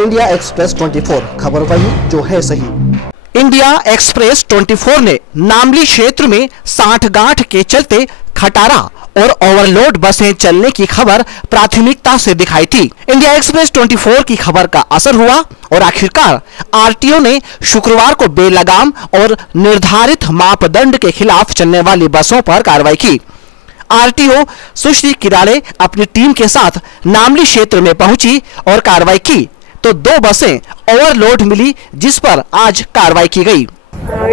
India express 24 खबर वही जो है सही। इंडिया एक्सप्रेस 24 ने नामली क्षेत्र में सांठगांठ के चलते खटारा और ओवरलोड बसें चलने की खबर प्राथमिकता से दिखाई थी। इंडिया एक्सप्रेस 24 की खबर का असर हुआ और आखिरकार आरटीओ ने शुक्रवार को बेलगाम और निर्धारित मापदंड के खिलाफ चलने वाली बसों पर कार्रवाई की। आरटीओ सुश्री किराड़े अपनी टीम के साथ नामली क्षेत्र में पहुंची और कार्रवाई की तो 2 बसें ओवरलोड मिली, जिस पर आज कार्रवाई की गई।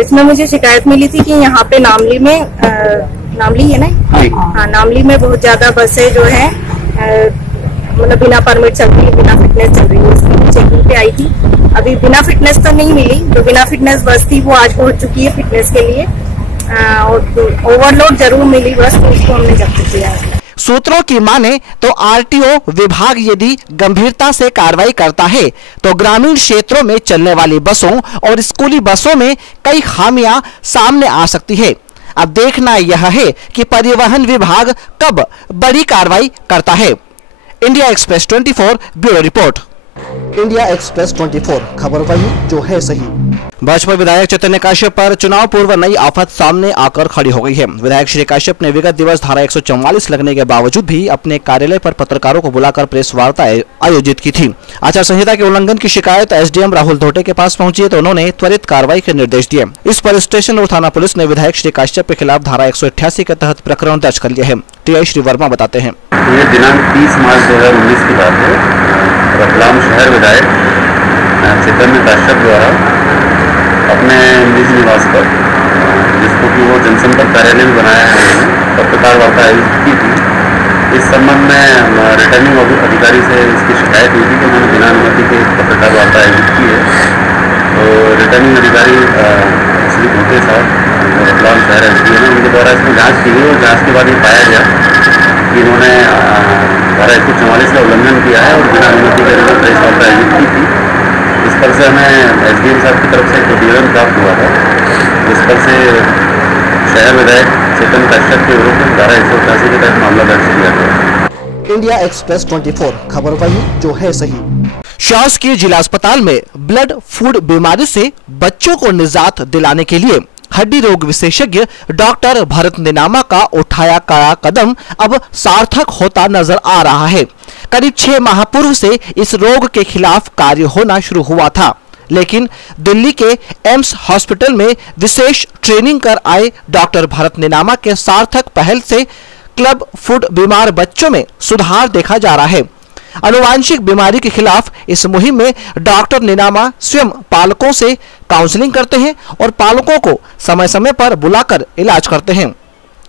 इसमें मुझे शिकायत मिली थी कि यहाँ पे नामली में नामली है ना, हाँ, नामली में बहुत ज्यादा बसें जो है मतलब बिना परमिट चल रही है, बिना फिटनेस चल रही है। इसकी चेकिंग पे आई थी, अभी बिना फिटनेस तो नहीं मिली। जो बिना फिटनेस बस थी वो आज पहुंच चुकी है फिटनेस के लिए, और ओवरलोड जरूर मिली बस, तो उसको हमने जब्त किया है। सूत्रों की माने तो आरटीओ विभाग यदि गंभीरता से कार्रवाई करता है तो ग्रामीण क्षेत्रों में चलने वाली बसों और स्कूली बसों में कई खामियां सामने आ सकती है। अब देखना यह है कि परिवहन विभाग कब बड़ी कार्रवाई करता है। India express 24 bureau report. India express 24 खबर वही जो है सही। भाजपा विधायक चैतन्य काश्यप पर चुनाव पूर्व नई आफत सामने आकर खड़ी हो गई है। विधायक श्री काश्यप ने विगत दिवस धारा 144 लगने के बावजूद भी अपने कार्यालय पर पत्रकारों को बुलाकर प्रेस वार्ता आयोजित की थी। आचार संहिता के उल्लंघन की शिकायत एसडीएम राहुल धोटे के पास पहुंची है तो उन्होंने त्वरित कार्रवाई के निर्देश दिए। इस पर स्टेशन और थाना पुलिस ने विधायक श्री काश्यप के खिलाफ धारा 188 के तहत प्रकरण दर्ज कर लिया है। टीआई श्री वर्मा बताते हैं। ये दिनांक 30 मार्च 2019 की बात है। रतलाम शहर विधायक चैतन्य काश्यप द्वारा अपने निज निवास पर, जिसको कि वो जनसंपर्क कार्यालय में बनाया है, पत्रकार वार्ता आयोजित की थी। इस संबंध में रिटर्निंग अधिकारी से इसकी शिकायत हुई थी कि उन्होंने बिना अनुमति के पत्रकार वार्ता आयोजित की है। तो रिटर्निंग अधिकारी श्री धोटे साहब रतलाम शहर एसडीएम है, उनके द्वारा इसमें जाँच की गई और जाँच के बाद ये पाया गया कि इन्होंने धारा 144 का उल्लंघन किया है और बिना अनुमति के इन्होंने प्रेस वार्ता आयोजित की थी। इस पर से हमें एसडीएम साहब की तरफ से एक प्रतिवेदन प्राप्त हुआ था, जिस पर से शहर विधायक चैतन्य काश्यप के विरुद्ध धारा 188 के तहत मामला दर्ज किया गया। इंडिया एक्सप्रेस 24 खबर वही जो है सही। शासकीय जिला अस्पताल में ब्लड फूड बीमारी से बच्चों को निजात दिलाने के लिए हड्डी रोग विशेषज्ञ डॉक्टर भरत नेनामा का उठाया गया कदम अब सार्थक होता नजर आ रहा है। करीब 6 माह पूर्व से इस रोग के खिलाफ कार्य होना शुरू हुआ था, लेकिन दिल्ली के एम्स हॉस्पिटल में विशेष ट्रेनिंग कर आए डॉक्टर भरत नेनामा के सार्थक पहल से क्लब फूड बीमार बच्चों में सुधार देखा जा रहा है। आनुवांशिक बीमारी के खिलाफ इस मुहिम में डॉक्टर नेनामा स्वयं पालकों से काउंसलिंग करते हैं और पालकों को समय समय पर बुलाकर इलाज करते हैं।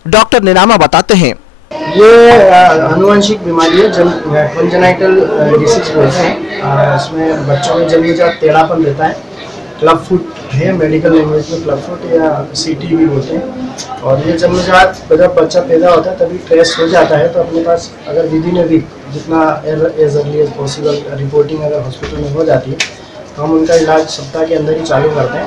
डॉक्टर नेनामा बताते हैं, ये आनुवंशिक बीमारी है, कंजेनाइटल डिसीज बोलते हैं। इसमें बच्चों में जन्मजात टेढ़ापन रहता है। क्लब फुट है, मेडिकल लैंग्वेज में क्लब फुट या सीटी भी बोलते हैं। और ये जन्मजात जब बच्चा पैदा होता है तभी ट्रेस हो जाता है, तो अपने पास अगर विदिन ए वीक जितना as early as possible reporting अगर हॉस्पिटल में हो जाती है तो हम उनका इलाज सप्ताह के अंदर ही चालू करते हैं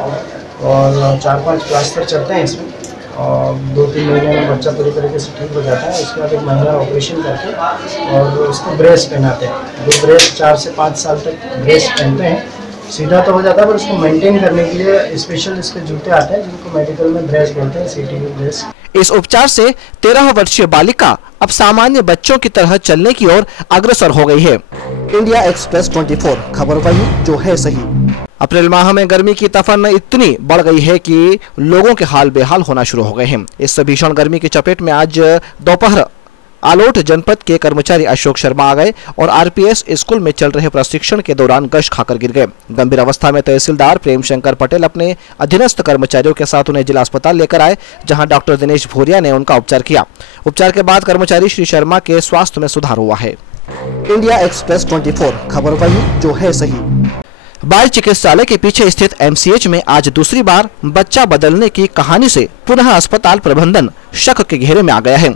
और 4-5 प्लास्टर चलते हैं इसमें, और 2-3 महीने में बच्चा पूरी तरीके से ठीक हो जाता है। उसके बाद 1 महीना ऑपरेशन करके और उसको ब्रेस पहनाते हैं। जो ब्रेस 4 से 5 साल तक ब्रेस पहनते हैं, सीधा तो हो जाता है पर उसको मेंटेन करने के लिए स्पेशल इसके जूते आते हैं जिनको मेडिकल में ब्रेस बोलते हैं, सीटी ब्रेस। इस उपचार से 13 वर्षीय बालिका अब सामान्य बच्चों की तरह चलने की ओर अग्रसर हो गई है। इंडिया एक्सप्रेस 24 खबर वही जो है सही। अप्रैल माह में गर्मी की तफन इतनी बढ़ गई है कि लोगों के हाल बेहाल होना शुरू हो गए हैं। इस भीषण गर्मी की चपेट में आज दोपहर आलोट जनपद के कर्मचारी अशोक शर्मा आ गए और आरपीएस स्कूल में चल रहे प्रशिक्षण के दौरान गश खाकर गिर गए। गंभीर अवस्था में तहसीलदार प्रेम शंकर पटेल अपने अधीनस्थ कर्मचारियों के साथ उन्हें जिला अस्पताल लेकर आए, जहां डॉक्टर दिनेश भूरिया ने उनका उपचार किया। उपचार के बाद कर्मचारी श्री शर्मा के स्वास्थ्य में सुधार हुआ है। इंडिया एक्सप्रेस 24 खबर वही जो है सही। बाल चिकित्सालय के पीछे स्थित एमसीएच में आज दूसरी बार बच्चा बदलने की कहानी से पुनः अस्पताल प्रबंधन शक के घेरे में आ गया है।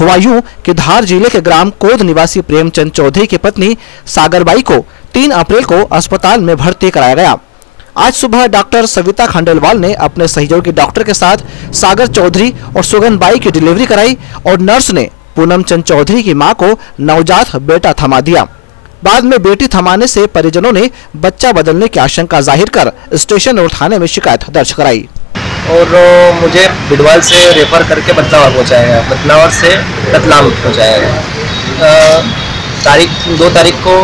हुआ यूं कि धार जिले के ग्राम कोद निवासी प्रेमचंद चौधरी की पत्नी सागरबाई को 3 अप्रैल को अस्पताल में भर्ती कराया गया। आज सुबह डॉक्टर सविता खंडेलवाल ने अपने सहयोगी डॉक्टर के साथ सागर चौधरी और सुगंधबाई की डिलीवरी कराई और नर्स ने पूनम चंद चौधरी की मां को नवजात बेटा थमा दिया। बाद में बेटी थमाने से परिजनों ने बच्चा बदलने की आशंका जाहिर कर स्टेशन रोड थाने में शिकायत दर्ज कराई और मुझे बिडवाल से रेफर करके बदलावर पहुँचाया गया, बदलावर से रतलाम पहुँचाया गया। 2 तारीख को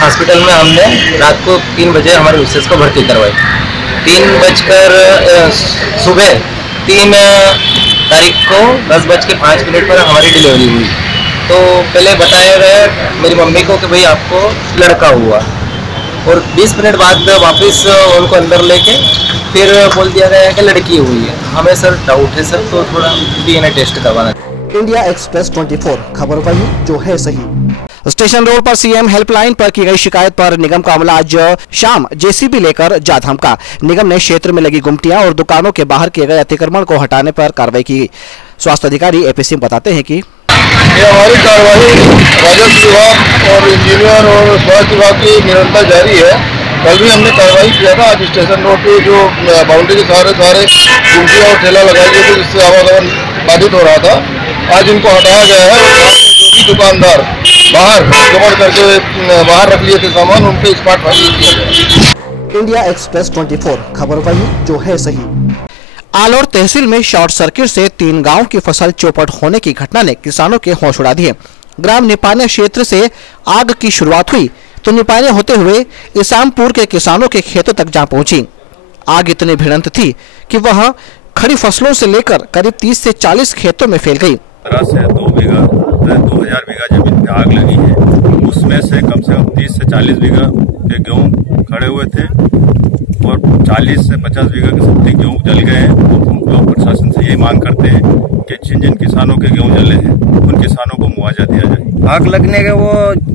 हॉस्पिटल में हमने रात को 3 बजे हमारे मिसेस को भर्ती करवाई। 3 तारीख को 10:05 पर हमारी डिलीवरी हुई। तो पहले बताया गया मेरी मम्मी को कि भाई आपको लड़का हुआ, और 20 मिनट बाद वापस उनको अंदर लेके फिर बोल दिया गया कि लड़की हुई है। हमें सर डाउट है सर, तो थोड़ा DNA टेस्ट करवाना। इंडिया एक्सप्रेस 24 खबर वही जो है सही। स्टेशन रोड पर सीएम हेल्पलाइन पर की गई शिकायत पर निगम का अमला आज शाम जेसीबी लेकर जा थमका। निगम ने क्षेत्र में लगी गुमटियां और दुकानों के बाहर किए गए अतिक्रमण को हटाने पर कार्रवाई की। स्वास्थ्य अधिकारी एपी सिंह बताते हैं कि ये हमारी कार्रवाई राजस्व विभाग और इंजीनियर और स्वास्थ्य विभाग की निरंतर जारी है। कल भी हमने कार्रवाई किया था। आज स्टेशन रोड पे जो बाउंड्री के सारे गुमटियां और ठेला लगाए गए थे जिससे आवागमन बाधित हो रहा था, आज इनको हटाया गया है। और जो भी दुकानदार बाहर अतिक्रमण करके बाहर रख लिए थे सामान, उनके स्पॉट फाइल किया गया। इंडिया एक्सप्रेस 24 खबर वही जो है सही। आलोर तहसील में शॉर्ट सर्किट से 3 गांव की फसल चौपट होने की घटना ने किसानों के होश उड़ा दिए। ग्राम निपानिया क्षेत्र से आग की शुरुआत हुई तो निपानिया होते हुए इसामपुर के किसानों के खेतों तक जा पहुंची। आग इतनी भिड़ंत थी कि वह खड़ी फसलों से लेकर करीब 30 से 40 खेतों में फैल गई। 2000 बीघा जमीन पे आग लगी है, उसमें से कम 30 से 40 बीघा के गेहूँ खड़े हुए थे और 40 से 50 बीघा के समथिंग गेहूँ जल गए हैं। तो हम लोग प्रशासन से यही मांग करते हैं कि जिन किसानों के गेहूँ जले हैं उन किसानों को मुआवजा दिया जाए। आग लगने के वो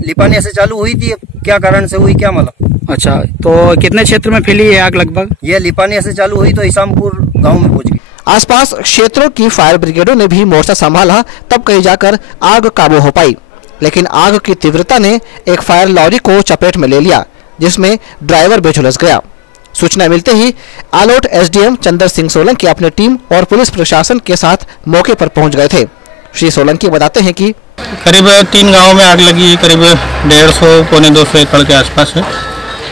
लिपानिया से चालू हुई थी, क्या कारण से हुई क्या मालूम। अच्छा, तो कितने क्षेत्र में फैली है आग लगभग? ये लिपानिया से चालू हुई तो इसामपुर गांव में पहुंच गई। आसपास क्षेत्रों की फायर ब्रिगेडों ने भी मोर्चा संभाला, तब कहीं जाकर आग काबू हो पाई। लेकिन आग की तीव्रता ने एक फायर लॉरी को चपेट में ले लिया, जिसमें ड्राइवर भी झुलस गया। सूचना मिलते ही आलोट एसडीएम चंद्र सिंह सोलंकी अपनी टीम और पुलिस प्रशासन के साथ मौके पर पहुंच गए थे। श्री सोलंकी बताते हैं कि करीब 3 गांवों में आग लगी, करीब 150 पौने 200 एकड़ के आसपास है।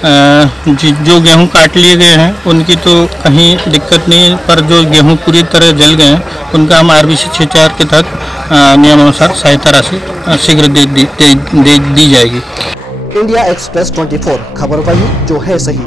जो गेहूं काट लिए गए हैं उनकी तो कहीं दिक्कत नहीं, पर जो गेहूं पूरी तरह जल गए हैं उनका हम RBC 64 के तहत नियमानुसार सहायता राशि शीघ्र दी जाएगी। इंडिया एक्सप्रेस 24 खबर वही जो है सही।